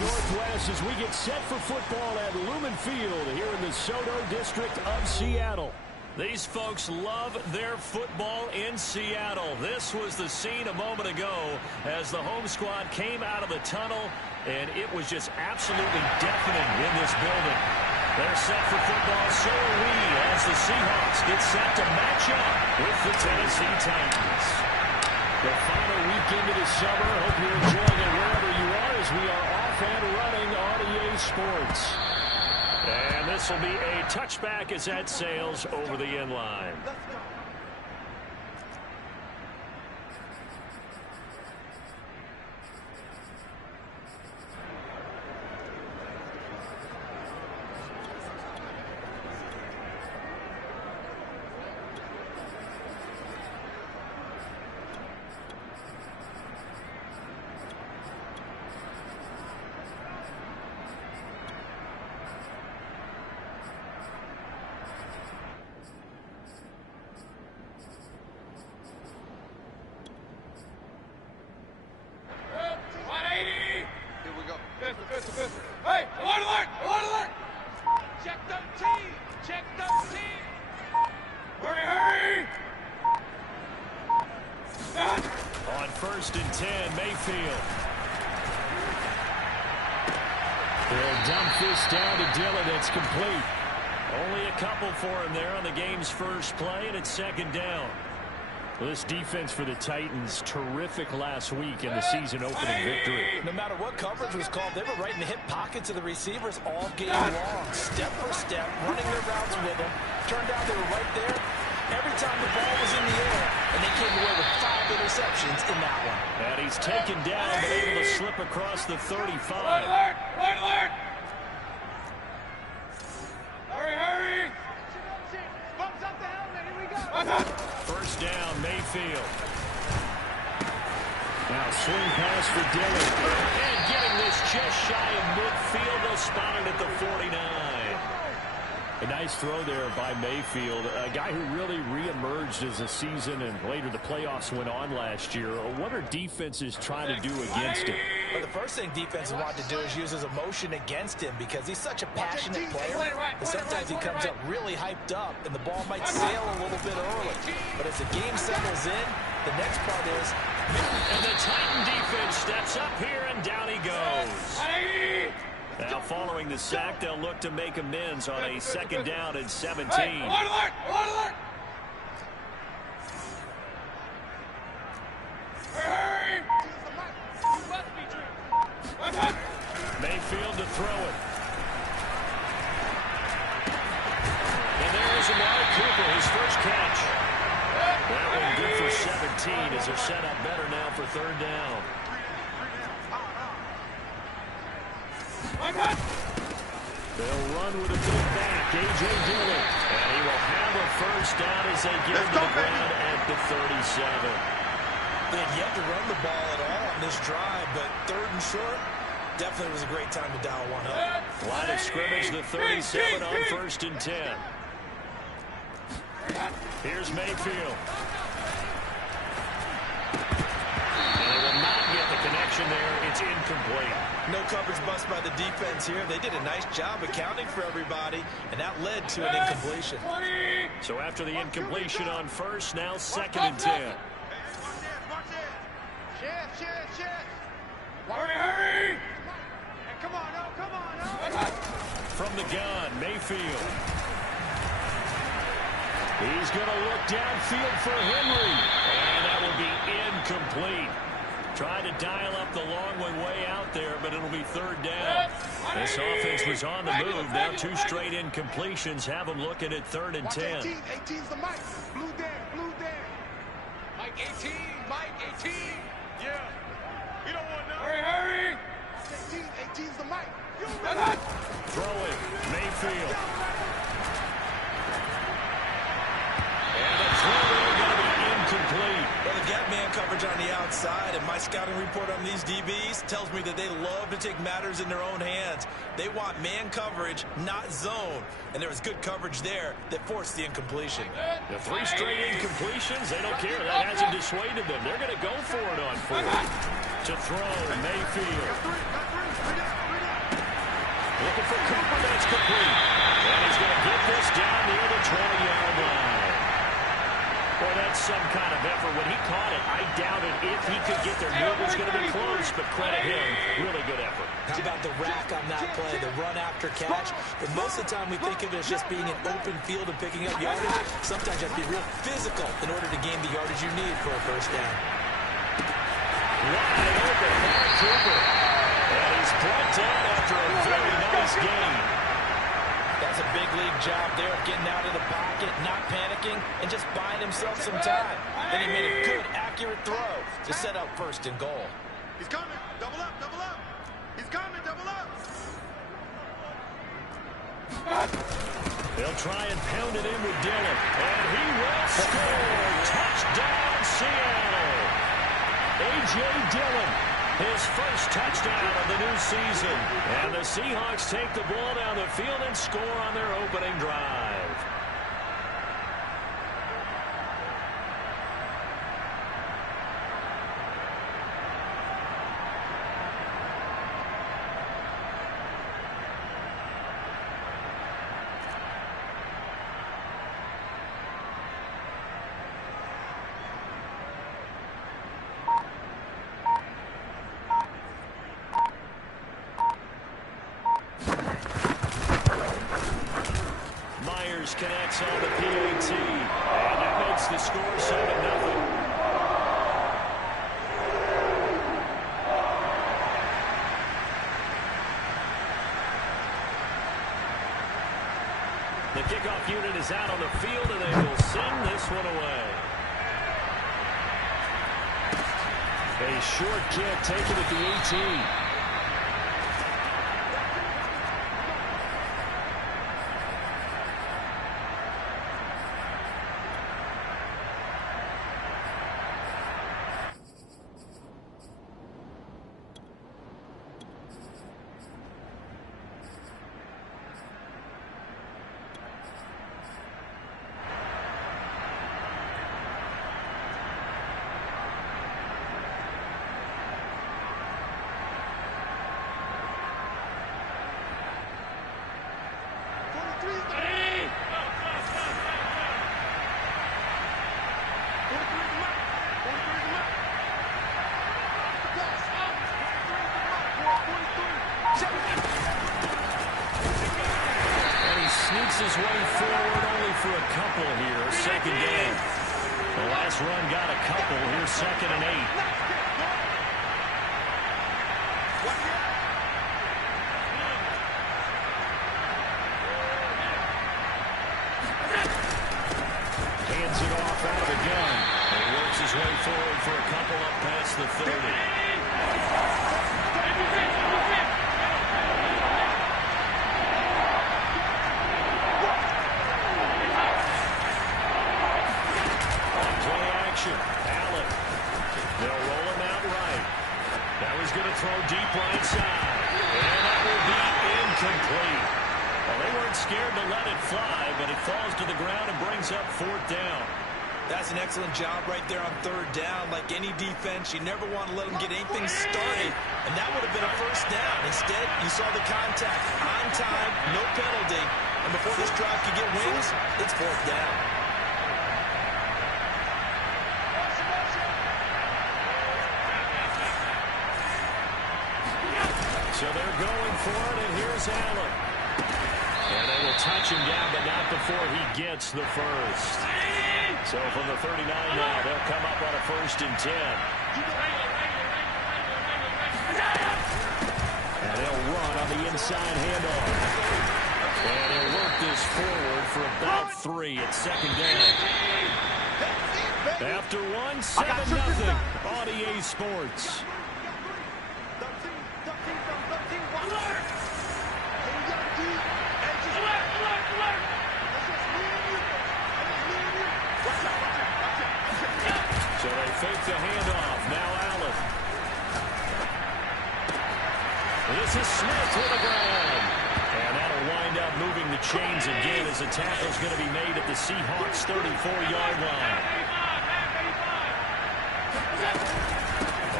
Northwest as we get set for football at Lumen Field here in the Soto district of Seattle. These folks love their football in Seattle. This was the scene a moment ago as the home squad came out of the tunnel, and it was just absolutely deafening in this building. They're set for football, so are we, as the Seahawks get set to match up with the Tennessee Titans. The final week into the summer. Hope you're enjoying it wherever you are as we are off and running on EA Sports. And this will be a touchback as that sails over the end line. Hey, alert! Check the team! Hurry! On 1st and 10, Mayfield. They'll dump this down to Dillon. It's complete. Only a couple for him there on the game's first play, and it's 2nd down. Well, this defense for the Titans, terrific last week in the season-opening victory. No matter what coverage was called, they were right in the hip pockets of the receivers all game long, step for step, running their routes with them. Turned out they were right there every time the ball was in the air, and they came away with 5 interceptions in that one. And he's taken down, but able to slip across the 35. Alert! Hurry! Bumps up the helmet, here we go! 1st down, Mayfield. Now swing pass for Dillon. And getting this just shy of midfield. They'll spot it at the 49. A nice throw there by Mayfield, a guy who really reemerged as the season and later the playoffs went on last year. What are defenses trying to do against him? Well, the first thing defenses want to do is use his emotion against him because he's such a passionate player. And sometimes he comes up really hyped up and the ball might sail a little bit early. But as the game settles in, the next part is... And the Titan defense steps up here and down he goes. Now, following the sack, they'll look to make amends on a 2nd down and 17. Alert! Hurry! Mayfield to throw it. And there's Amari Cooper, his first catch. That one good for 17 as they're set up better now for 3rd down. They'll run with a good back, A.J. Dillon. And he will have a 1st down as they get him to the ground at the 37. They had yet to run the ball at all on this drive, but 3rd and short, definitely was a great time to dial one up. Line of scrimmage, the 37 on 1st and 10. Here's Mayfield. And they will not get the connection there. It's incomplete. No coverage bust by the defense here. They did a nice job accounting for everybody, and that led to an incompletion. So after the incompletion on first, now 2nd and 10. Hurry! Come on, no, come on, no. From the gun, Mayfield. He's going to look downfield for Henry. And that will be incomplete. Trying to dial up the long one way out there, but it'll be 3rd down. This offense was on the move. Now 2 straight incompletions have them looking at 3rd and 10. 18's the mic. Blue there. Mike 18, Mike 18. Yeah. We don't want no. Hurry. 18's the mic. Throw it, Mayfield. And the throw is going to be incomplete. Well, the gap man coverage on the outside, and my scouting report on these DBs tells me that they love to take matters in their own hands. They want man coverage, not zone. And there was good coverage there that forced the incompletion. The 3 straight incompletions, they don't care. That hasn't dissuaded them. They're going to go for it on 4th. To throw, Mayfield. Looking for Cooper, that's complete. And he's going to get this down near the 20-yard line. Boy, that's some kind of effort. When he caught it, I doubted if he could get there. Knew it was going to be close, but credit him. Really good effort. How about the rack on that play, the run after catch? But most of the time we think of it as just being an open field and picking up yardage. Sometimes you have to be real physical in order to gain the yardage you need for a first down. Wide open, Mark Cooper. And he's brought down after a very nice game. That's a big league job there of getting out of the pocket, not panicking, and just buying himself some time. Then he made a good, accurate throw to set up 1st and goal. He's coming. Double up. He's coming. Double up. They'll try and pound it in with Dillon. And he will score. Touchdown, Seattle. A.J. Dillon, his first touchdown of the new season. And the Seahawks take the ball down the field and score on their opening drive. Connects on the PAT, and that makes the score 7-0. The kickoff unit is out on the field, and they will send this one away. A short kick taken at the 18. His way forward only for a couple here. 2nd down. The last run got a couple. Here's 2nd and 8. Hands it off out of the gun. And he works his way forward for a couple up past the 30. Allen. They'll roll him out right. Now he's going to throw deep right side. And that will be incomplete. Well, they weren't scared to let it fly, but it falls to the ground and brings up 4th down. That's an excellent job right there on third down. Like any defense, you never want to let them get anything started, and that would have been a first down. Instead, you saw the contact on time, no penalty, and before this drive could get wings, it's fourth down. So they're going for it, and here's Allen. And they will touch him down, but not before he gets the first. So from the 39 now, they'll come up on a 1st and 10. And they'll run on the inside handoff. And he'll work this forward for about 3 at 2nd down. After 1, 7-0 on EA Sports. So they fake the handoff. Now Allen. This is Smith with the ground. And that'll wind up moving the chains again as the tackle's going to be made at the Seahawks' 34-yard line.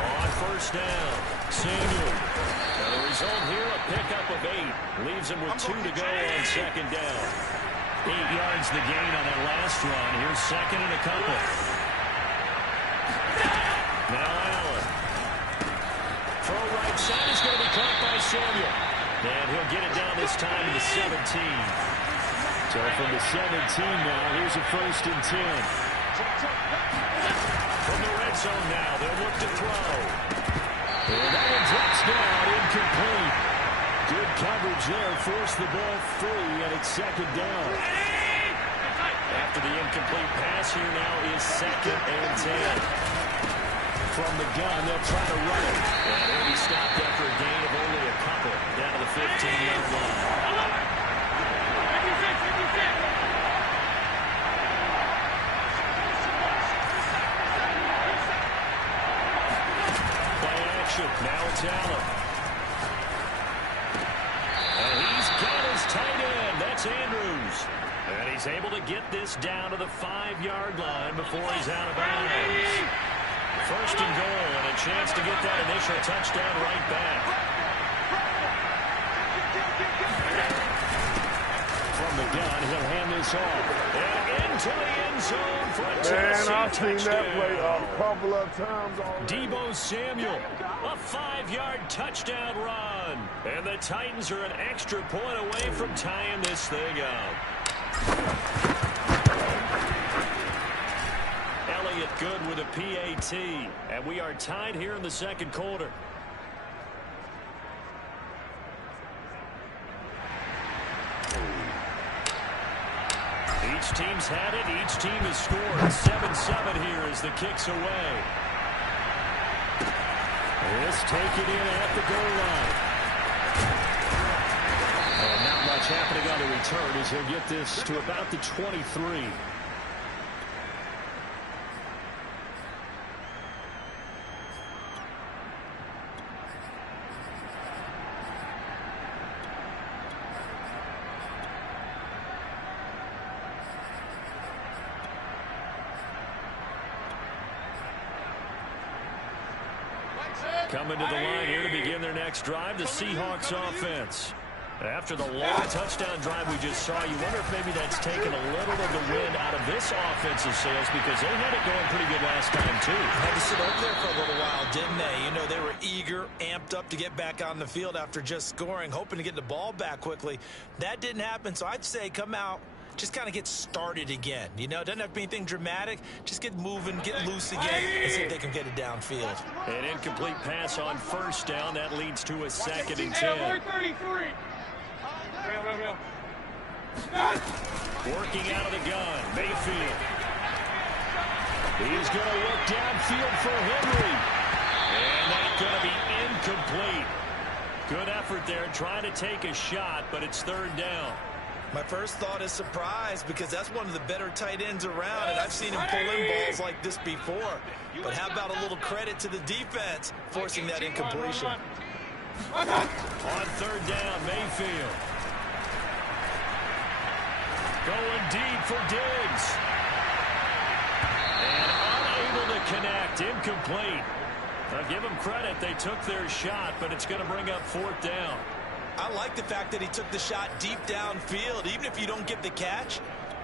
On 1st down, Samuel. And the result here, a pickup of 8. Leaves him with 2 to go on 2nd down. 8 yards the gain on that last run. Here's 2nd and a couple. Now Allen. Throw right side is going to be caught by Samuel. And he'll get it down this time to the 17. So from the 17 now, here's a 1st and 10. From the red zone now, they'll look to throw. And that one drops down, incomplete. Good coverage there, forced the ball free, and it's 2nd down. After the incomplete pass, here now is 2nd and 10. From the gun, they'll try to run it. And they'll be stopped after a gain of only a couple, down to the 15-yard line. Play action, now it's Allen. And he's got his tight end, that's Andrews. And he's able to get this down to the 5-yard line before he's out of bounds. 1st and goal, and a chance to get that initial touchdown right back. From the gun, he'll hand this off. And into the end zone for a Tennessee I've touchdown. seen that play a couple of times already. Deebo Samuel, a 5-yard touchdown run. And the Titans are an extra point away from tying this thing up. Elliott good with a PAT, and we are tied here in the 2nd quarter. Each team's had it. Each team has scored. 7-7 here as the kick's away. This taken in at the goal line. And not much happening on the return as he'll get this to about the 23. Coming to the line here to begin their next drive, the Seahawks offense. After the long touchdown drive we just saw, you wonder if maybe that's taken a little of the wind out of this offensive sails because they had it going pretty good last time, too. Had to sit over there for a little while, didn't they? You know, they were eager, amped up to get back on the field after just scoring, hoping to get the ball back quickly. That didn't happen, so I'd say come out, just kind of get started again. You know, it doesn't have to be anything dramatic. Just get moving, get loose again, and see if they can get it downfield. An incomplete pass on 1st down. That leads to a 2nd and 10. Working out of the gun, Mayfield. He's going to look downfield for Henry. And that's going to be incomplete. Good effort there, trying to take a shot, but it's 3rd down. My first thought is surprise because that's one of the better tight ends around, and I've seen him pull in balls like this before. But how about a little credit to the defense forcing that incompletion? On 3rd down, Mayfield. Going deep for Diggs. to connect. Incomplete. I'll give them credit. They took their shot, but it's going to bring up fourth down. I like the fact that he took the shot deep downfield. Even if you don't get the catch,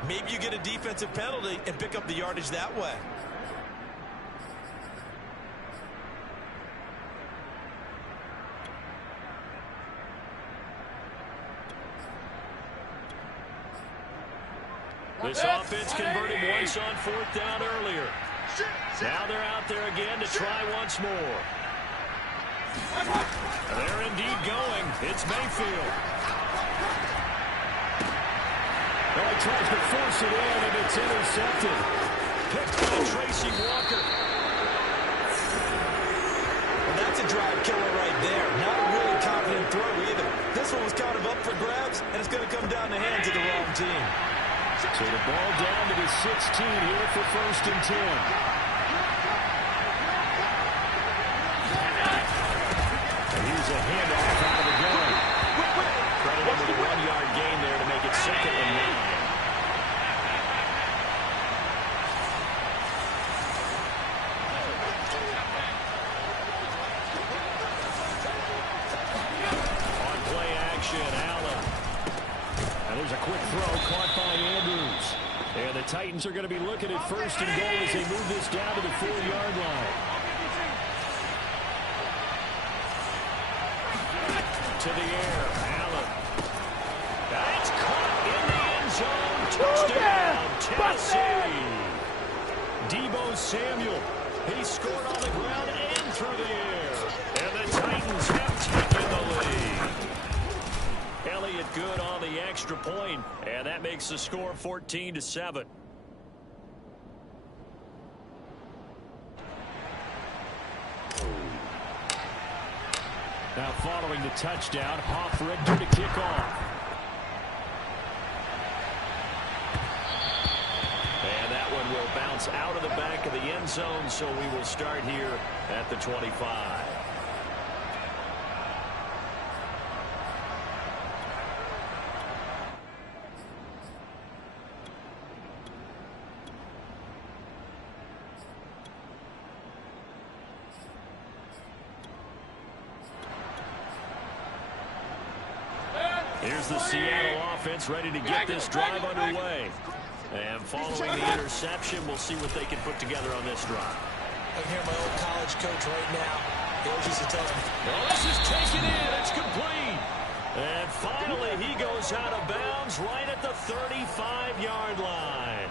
maybe you get a defensive penalty and pick up the yardage that way. This offense converted once on fourth down earlier. Now they're out there again to try once more. They're indeed going. It's Mayfield. Well, he tries to force it in, and it's intercepted. Picked by Tracy Walker. Well, that's a drive killer right there. Not a really confident throw either. This one was kind of up for grabs, and it's going to come down the hands of the wrong team. So the ball down to the 16 here for first and 10. And here's a handoff out of the gun. Credit him with a 1-yard gain there to make it second and 9. On play action, Allen. And there's a quick throw caught by Andrews. And the Titans are going to be looking at first and goal as they move this down to the 4-yard line. To the air, Allen. That's caught in the end zone. Touchdown, Tennessee. Deebo Samuel. He scored on the ground and through the air. And the Titans have taken the lead. Elliott good on the extra point, and that makes the score 14-7. Now following the touchdown, Hoffrichter to kick off. And that one will bounce out of the back of the end zone, so we will start here at the 25. Here's the Seattle offense ready to get this drive underway. And following the interception, we'll see what they can put together on this drive. I hear my old college coach right now. He always used to tell me, well, this is taken in. It's complete. And finally, he goes out of bounds right at the 35-yard line.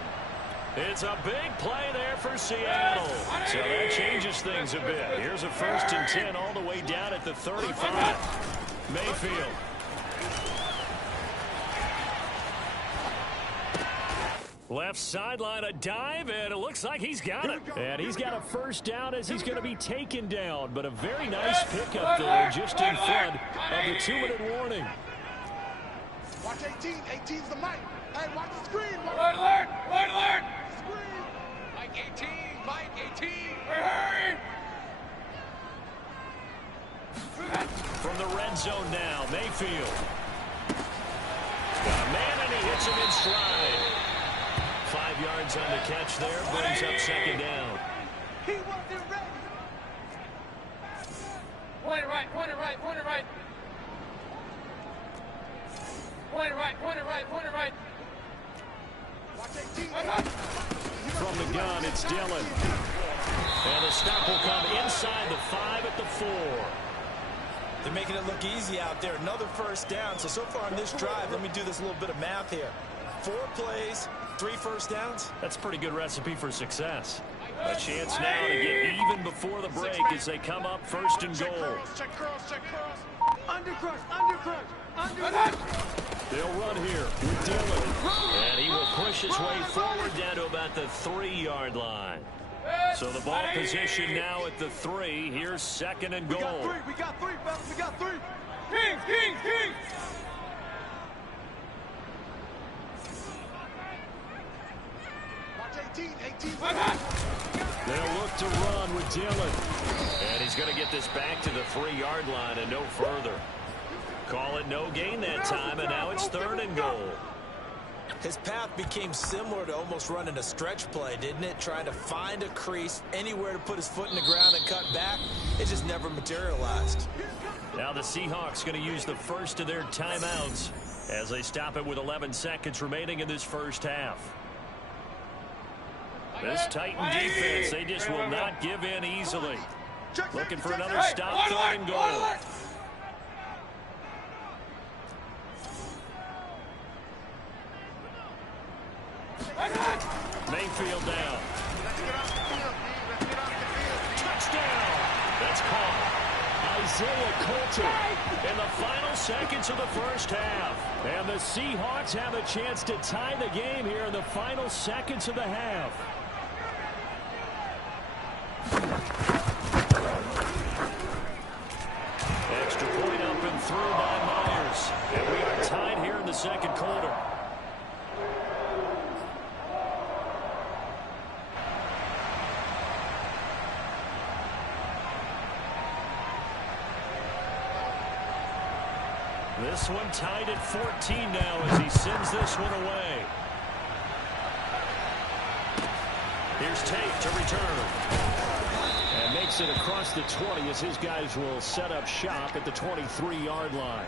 It's a big play there for Seattle. So that changes things a bit. Here's a first and 10 all the way down at the 35. Mayfield. Left sideline, a dive, and it looks like he's got it. And he's got a first down as he's going to be taken down. But a very nice pickup there just in front of the 2-minute warning. Watch 18. 18's the mic. Hey, watch the screen. Alert, alert, alert, alert. Screen. Mike 18, Mike 18. Hurry. From the red zone now, Mayfield. Got a man, and he hits him in stride. 5 yards on the catch there, brings up second down. He wasn't ready. Point it right, point it right, point it right. Point it right, point it right, point it right. Watch 18. From the gun, it's Dillon. And the stop will come inside the 5 at the 4. they're making it look easy out there. Another first down. So far on this drive, let me do this little bit of math here. 4 plays, 3 first downs. That's a pretty good recipe for success. A chance now to get even before the break as they come up first and goal. Check cross, check cross. Undercrush, undercrush, undercrush. They'll run here with Dillon. And he will push his way forward down to about the 3-yard line. So the ball position now at the 3. Here's second and goal. We got 3, fellas. We got 3. Kings, Kings, Kings. Watch 18, 18. They'll look to run with Dillon. And he's going to get this back to the 3-yard line and no further. Call it no gain that time, and now it's 3rd and goal. His path became similar to almost running a stretch play, didn't it? Trying to find a crease, anywhere to put his foot in the ground and cut back. It just never materialized. Now the Seahawks going to use the first of their timeouts as they stop it with 11 seconds remaining in this first half. This Titan defense, they just will not give in easily. Looking for another stop, 3rd and goal. Mayfield down. Touchdown. That's caught. Isaiah Coulter in the final seconds of the first half. And the Seahawks have a chance to tie the game here in the final seconds of the half. Extra point up and through by Myers. And we are tied here in the second quarter. This one tied at 14 now as he sends this one away. Here's Tate to return. And makes it across the 20 as his guys will set up shop at the 23-yard line.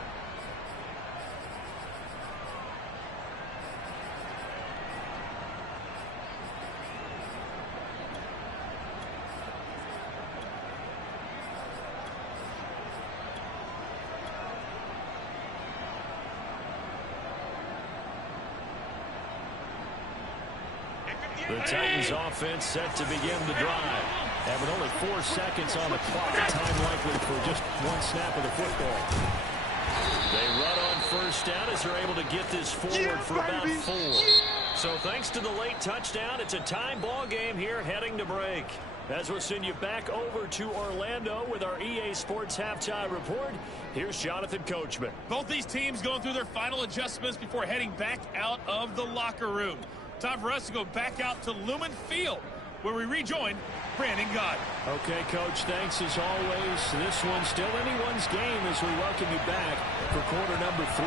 The Titans offense set to begin the drive. And with only 4 seconds on the clock, time likely for just one snap of the football. They run on first down as they're able to get this forward for about 4. So thanks to the late touchdown, it's a tie ball game here heading to break. As we'll send you back over to Orlando with our EA Sports Halftime Report, here's Jonathan Coachman. Both these teams going through their final adjustments before heading back out of the locker room. Time for us to go back out to Lumen Field, where we rejoin Brandon Gott. Okay, Coach, thanks as always. This one's still anyone's game as we welcome you back for quarter number 3.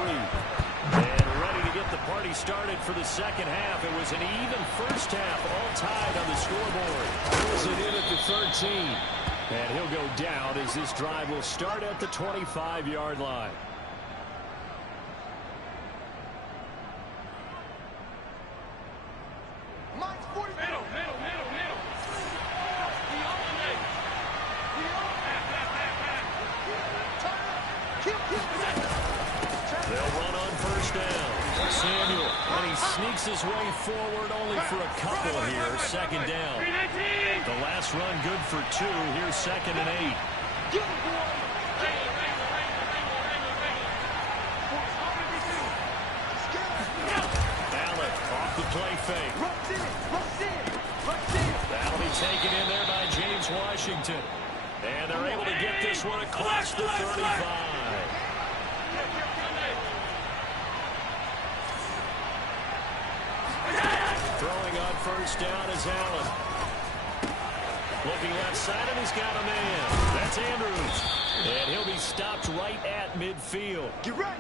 And ready to get the party started for the second half. It was an even first half, all tied on the scoreboard. Pulls it in at the 13. And he'll go down as this drive will start at the 25-yard line. Sneaks his way forward only for a couple here. Second down. The last run good for 2. Here's 2nd and 8. Allen off the play fake. That'll be taken in there by James Washington. And they're able to get this one across the 35. Throwing on first down is Allen. Looking left side, and he's got a man. That's Andrews. And he'll be stopped right at midfield. Get right.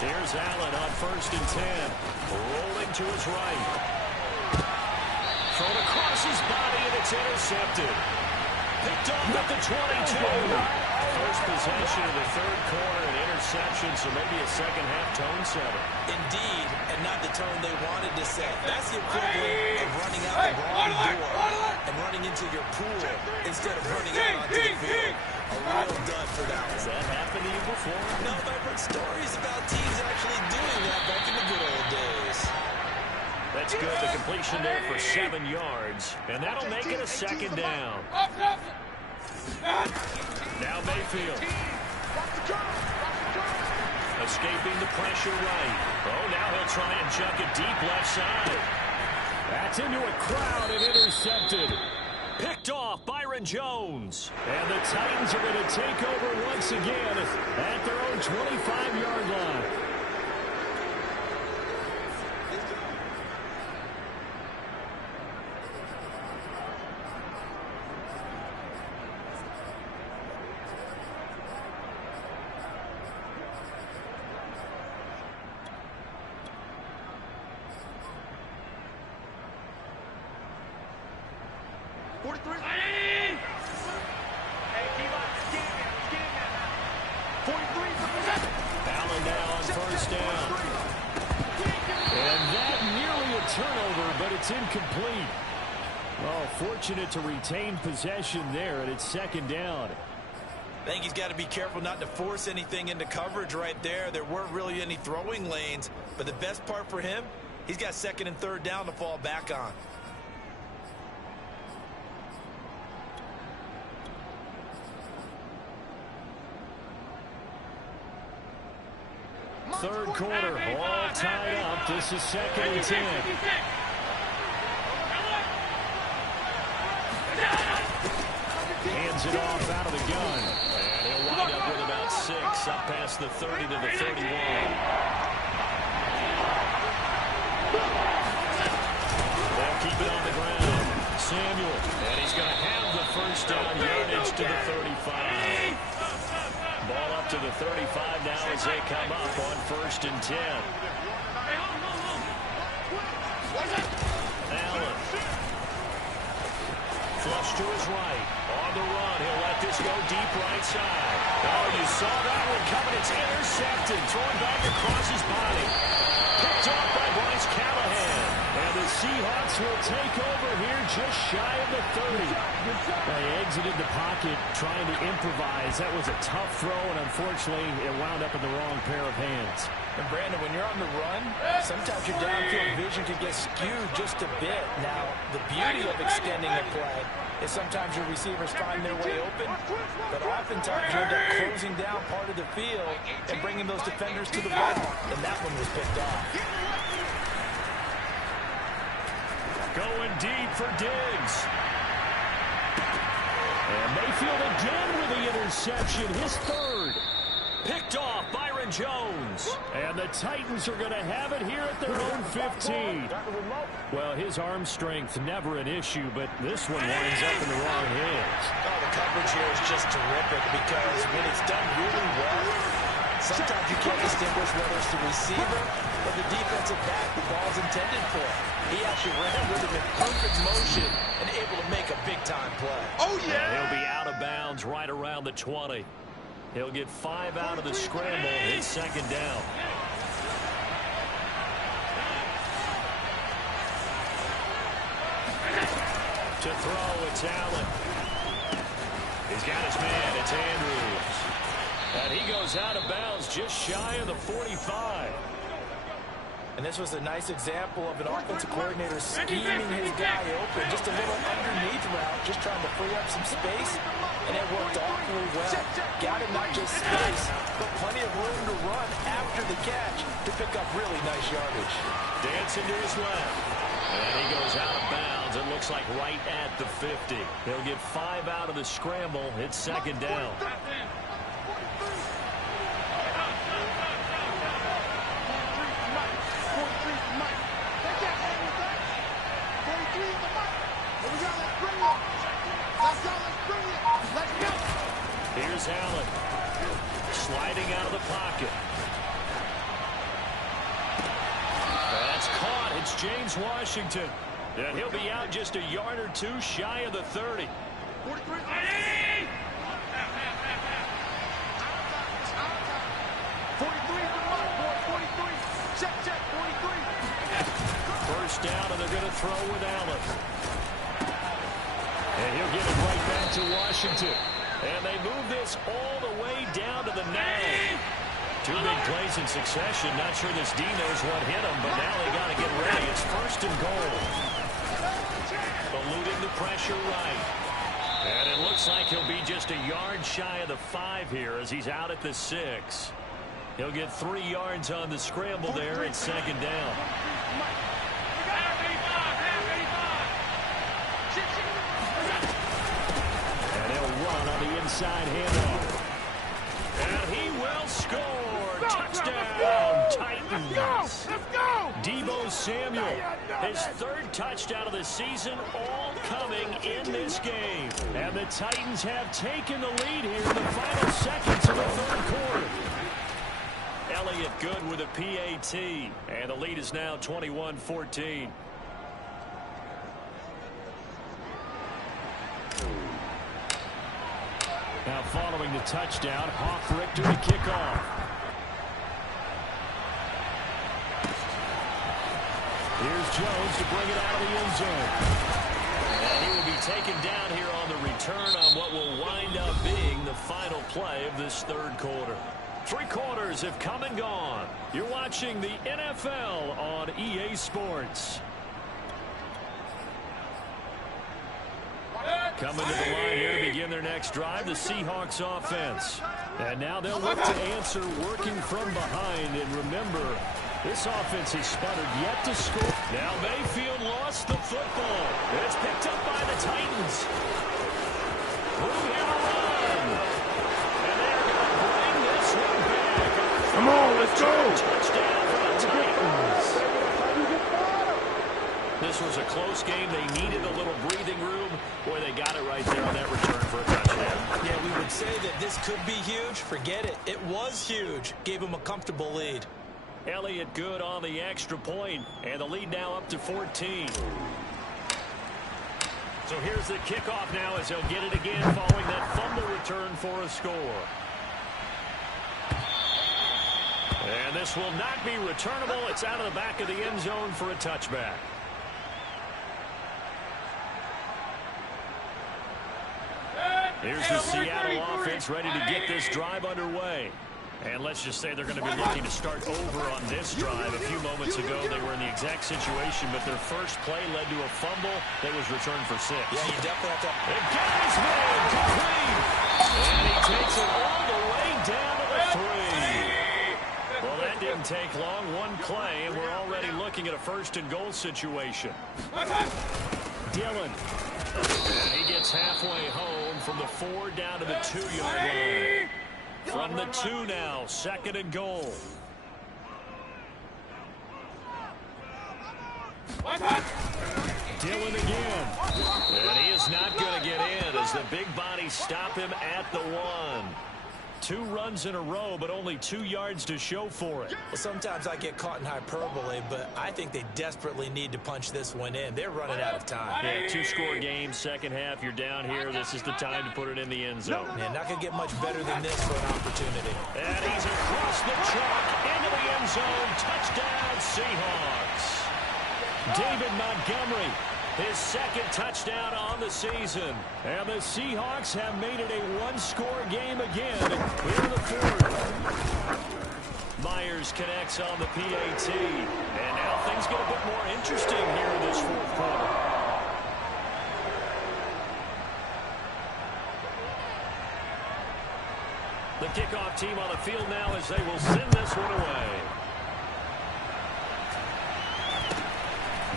Here's Allen on 1st and 10. Rolling to his right. Thrown across his body, and it's intercepted. Picked off at the 22. First possession of the third quarter, an interception, so maybe a second-half tone setter. Indeed, and not the tone they wanted to set. That's the equivalent of running out the wrong door and running into your pool instead of running out onto the field. A real dud for that one. Has that happened to you before? No, but I've heard stories about teams actually doing that back in the good old days. That's good. The completion there for 7 yards. And that'll make it a second down. Now Mayfield. Escaping the pressure right. Oh, now he'll try and chuck it deep left side. That's into a crowd and intercepted. Picked off Byron Jones. And the Titans are going to take over once again at their own 25-yard line. 43. Hey, keep on. Let's get in there. 43. Allen now on first down. And that nearly a turnover, but it's incomplete. Well, fortunate to retain possession there, and it's second down. I think he's got to be careful not to force anything into coverage right there. There weren't really any throwing lanes, but the best part for him, he's got second and third down to fall back on. Third quarter, all tied up. This is second and 10. Hands it off out of the gun. And he'll wind up with about 6 up past the 30 to the 31. They'll keep it on the ground. Samuel. And he's going to have the first down yardage to the 35. Ball up to the 35 now as they come up on first and 10. Allen. Flush to his right. On the run. He'll let this go deep right side. Oh, you saw that one coming. It's intercepted. Thrown back across his body. Picked off by Bryce Callahan. And the Seahawks will take over here just shy of the 30. They exited the pocket trying to improvise. That was a tough throw, and unfortunately, it wound up in the wrong pair of hands. And Brandon, when you're on the run, sometimes your downfield vision can get skewed just a bit. Now, the beauty of extending the play is sometimes your receivers find their way open, but oftentimes you end up closing down part of the field and bringing those defenders to the ball, and that one was picked off. Going deep for Diggs. And Mayfield again with the interception, his third. Picked off Byron Jones. And the Titans are going to have it here at their own 15. Well, his arm strength never an issue, but this one winds up in the wrong hands. Oh, the coverage here is just terrific because when it's done really well, sometimes you can't distinguish whether it's the receiver or the defensive back the ball's intended for. He actually ran with him in perfect motion and able to make a big-time play. Oh, yeah! He'll be out of bounds right around the 20. He'll get 5 out of the scramble. It's second down. To throw, it's Allen. He's got his man. It's Andrews. And he goes out of bounds just shy of the 45. And this was a nice example of an offensive coordinator scheming his guy open. Just a little underneath route, just trying to free up some space. And it worked awfully well. Got him not just space, but plenty of room to run after the catch to pick up really nice yardage. Dancing to his left. And he goes out of bounds. It looks like right at the 50. He'll get 5 out of the scramble. It's second down. Here's Allen. Sliding out of the pocket. That's caught. It's James Washington. And he'll be out just a yard or two shy of the 30. 43. First down, and they're going to throw with Allen. And he'll give it right back to Washington. And they move this all the way down to the 9. 2 big plays in succession. Not sure this D knows what hit him, but now they got to get ready. It's first and goal. Eluding the pressure right. And it looks like he'll be just a yard shy of the 5 here as he's out at the 6. He'll get 3 yards on the scramble there. It's second down. And he'll run on the inside handoff. And he will score. Touchdown, Titans. Let's go! Deebo Samuel, his 3rd touchdown of the season, all coming in this game. And the Titans have taken the lead here in the final seconds of the 3rd quarter. Elliott good with a PAT, and the lead is now 21-14. following the touchdown. Richter to kick off. Here's Jones to bring it out of the end zone. And he will be taken down here on the return on what will wind up being the final play of this third quarter. 3 quarters have come and gone. You're watching the NFL on EA Sports. Coming to the line here to begin their next drive, the Seahawks offense. And now they'll look to answer working from behind. And remember, this offense has sputtered yet to score. Now Mayfield lost the football. It's picked up by the Titans. Move here to run. And they're going to bring this one back. Come on, let's go. Touchdown for the Titans. This was a close game. They needed a little breathing room. Boy, they got it right there on that return for a touchdown. Yeah, we would say that this could be huge. Forget it. It was huge. Gave them a comfortable lead. Elliott good on the extra point, and the lead now up to 14. So here's the kickoff now as they'll get it again following that fumble return for a score. And this will not be returnable. It's out of the back of the end zone for a touchback. Here's the Seattle offense ready to get this drive underway. And let's just say they're going to be looking to start over on this drive. A few moments ago, they were in the exact situation, but their first play led to a fumble that was returned for 6. Yeah, you definitely have to. The guy's made complete. And he takes it all the way down to the 3. Well, that didn't take long. One play, and we're already looking at a first-and-goal situation. Dillon. And he gets halfway home from the 4 down to the 2-yard line. From the 2 now, 2nd and goal. Dillon again. And he is not going to get in as the big bodies stop him at the 1. 2 runs in a row, but only 2 yards to show for it. Well, sometimes I get caught in hyperbole, but I think they desperately need to punch this one in. They're running out of time. Yeah, 2-score game, second half. You're down here. This is the time to put it in the end zone. Man, not going to get much better than this for an opportunity. And he's across the chalk into the end zone. Touchdown, Seahawks. David Montgomery, his 2nd touchdown on the season. And the Seahawks have made it a 1-score game again here in the 4th. Myers connects on the PAT. And now things get a bit more interesting here in this 4th quarter. The kickoff team on the field now as they will send this one away.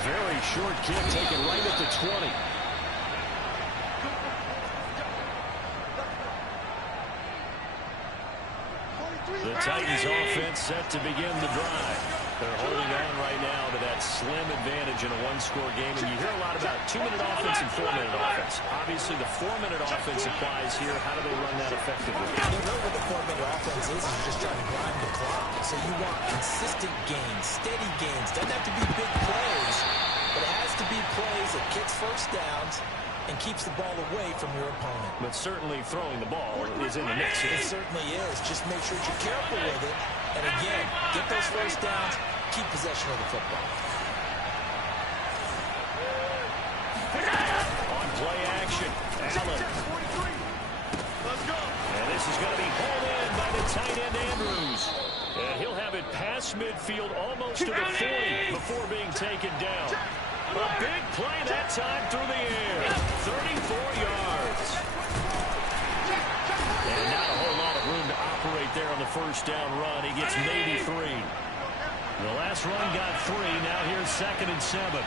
Very short kick taken right at the 20. The Titans offense set to begin the drive. They're holding on right now to that slim advantage in a 1-score game. And you hear a lot about 2-minute offense and 4-minute offense. Obviously, the 4-minute offense applies here. How do they run that effectively? You know what the 4-minute offense is just trying to grind the clock. So you want consistent gains, steady gains. Doesn't have to be big plays, but it has to be plays that kicks first downs and keeps the ball away from your opponent. But certainly throwing the ball is in the mix. It certainly is. Just make sure you're careful with it. And again, get those first downs, keep possession of the football. On play action, Allen. And this is going to be hauled in by the tight end Andrews. And he'll have it past midfield almost to the 40 before being taken down. A big play that time through the air. 34 yards. And not a whole lot of room to operate there on the first down run. He gets maybe 3. The last run got 3. Now here's 2nd and 7.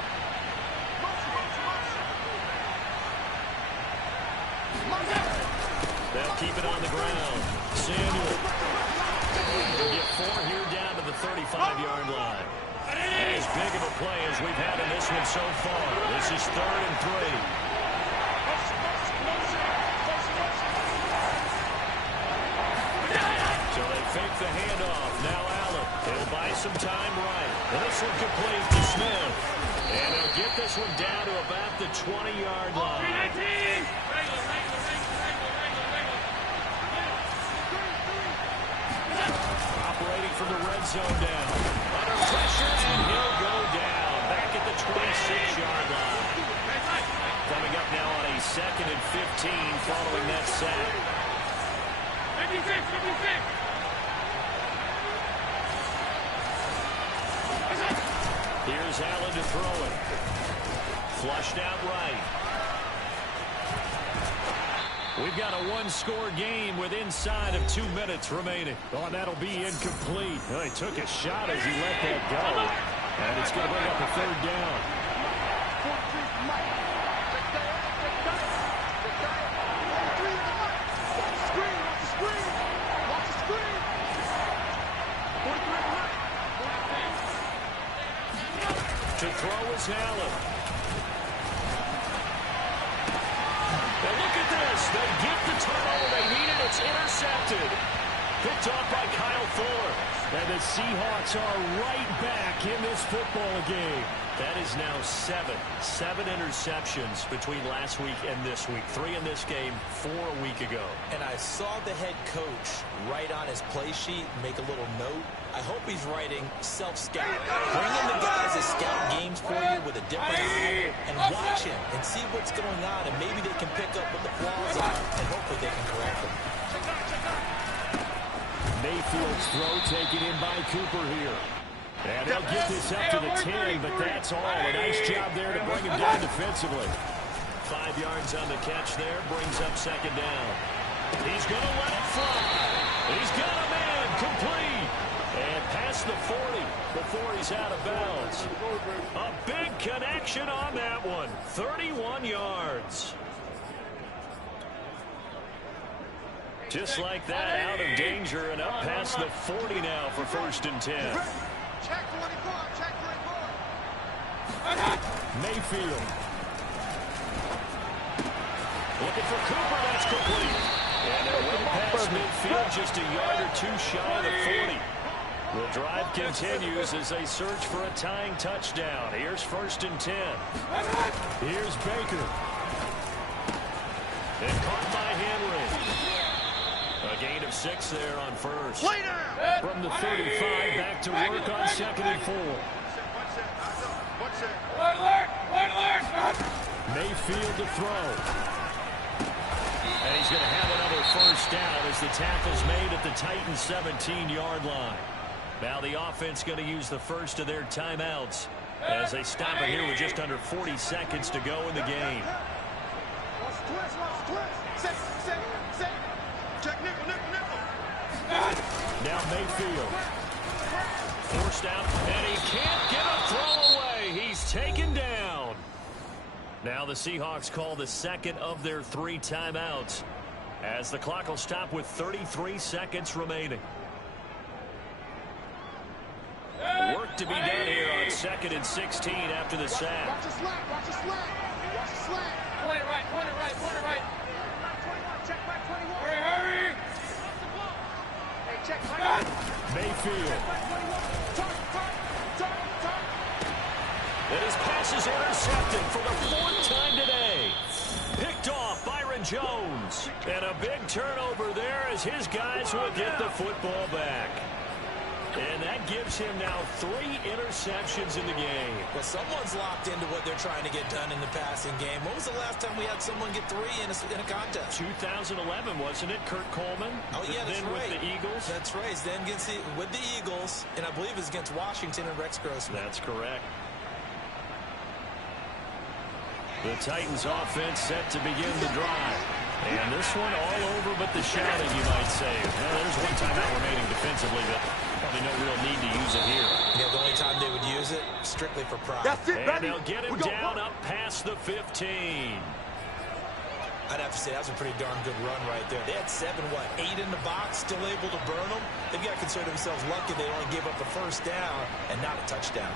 They'll keep it on the ground. Samuel. They'll get 4 here down to the 35-yard line. As big of a play as we've had in this one so far. This is 3rd and 3. So they fake the handoff. Now Allen. He'll buy some time right. And this one complete to Smith. And he'll get this one down to about the 20-yard line. from the red zone down. Under pressure, and he'll go down. Back at the 26-yard line. Coming up now on a 2nd and 15 following that sack. 56, 56. Here's Allen to throw it. Flushed out right. We've got a one-score game with inside of 2 minutes remaining. Oh, that'll be incomplete. Well, he took a shot as he let that go. And it's going to bring up a 3rd down. To throw is Allen. And look at this. They get the turnover they needed. It's intercepted. Picked off by Kyle Fuller. And the Seahawks are right back in this football game. That is now 7 interceptions between last week and this week. 3 in this game, 4 a week ago. And I saw the head coach write on his play sheet, make a little note. I hope he's writing self-scout. Bring in the guys that scout games for you with a different eye and watch him and see what's going on, and maybe they can pick up what the flaws are, and hopefully they can correct them. Mayfield's throw taken in by Cooper here. And they'll get this up to the 10, but that's all. A nice job there to bring him down defensively. 5 yards on the catch there, brings up 2nd down. He's going to let it fly. He's got a man complete. And past the 40 before he's out of bounds. A big connection on that one. 31 yards. Just like that, out of danger and up past the 40 now for 1st and 10. Check 24, check 24. Mayfield. Looking for Cooper, that's complete. And they're way past midfield, just a yard or 2 shy of the 40. The drive continues as they search for a tying touchdown. Here's 1st and 10. Here's Baker. And caught by Henry. A gain of 6 there on 1st. From the 35, back to work on 2nd and 4. Mayfield to throw. And he's going to have another 1st down as the tackle's made at the Titans' 17-yard line. Now the offense going to use the first of their timeouts as they stop it here with just under 40 seconds to go in the game. Now Mayfield. Forced out, and he can't get a throw away. He's taken down. Now the Seahawks call the 2nd of their 3 timeouts as the clock will stop with 33 seconds remaining. Work to be done here on 2nd and 16 after the sack. Watch the slack, watch the slack. Watch the slack. Point it right. Check back 21. Hurry. Hey, check back. Mayfield. And his pass is intercepted for the 4th time today. Picked off Byron Jones. And a big turnover there as his guys will get the football back. And that gives him now 3 interceptions in the game. Well, someone's locked into what they're trying to get done in the passing game. When was the last time we had someone get 3 in a contest? 2011, wasn't it? Kurt Coleman? Oh, yeah, that's then right. With the Eagles? That's right. Then with the Eagles, and I believe it's against Washington and Rex Grossman. That's correct. The Titans offense set to begin the drive. And this one all over but the shouting, you might say. Well, there's one timeout remaining defensively, but probably no real need to use it here. Yeah, the only time they would use it, strictly for pride. That's it, and they'll get him down up past the 15. I'd have to say that was a pretty darn good run right there. They had 8 in the box, still able to burn them. They've got to consider themselves lucky they only gave up the 1st down and not a touchdown.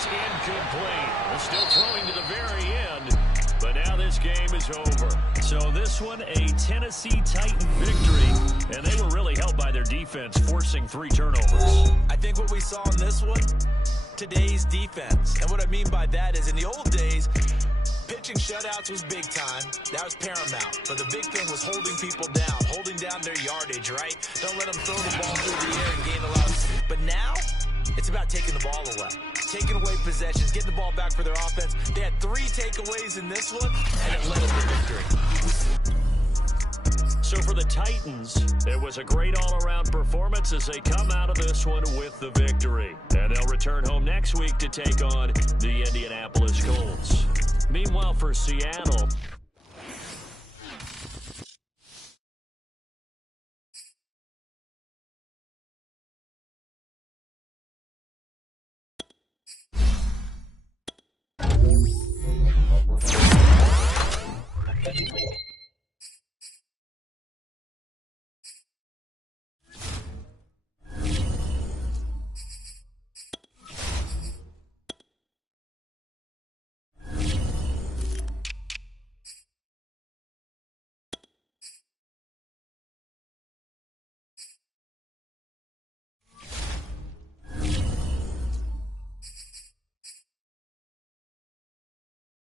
It's incomplete. They're still throwing to the very end, but now this game is over. So this one, a Tennessee Titan victory, and they were really helped by their defense, forcing 3 turnovers. I think what we saw in this one, today's defense. And what I mean by that is in the old days, pitching shutouts was big time. That was paramount. But the big thing was holding people down, holding down their yardage, right? Don't let them throw the ball through the air and gain a lot. But now, it's about taking the ball away. Taking away possessions, getting the ball back for their offense. They had 3 takeaways in this one, and it led them to victory. So for the Titans, it was a great all-around performance as they come out of this one with the victory. And they'll return home next week to take on the Indianapolis Colts. Meanwhile, for Seattle,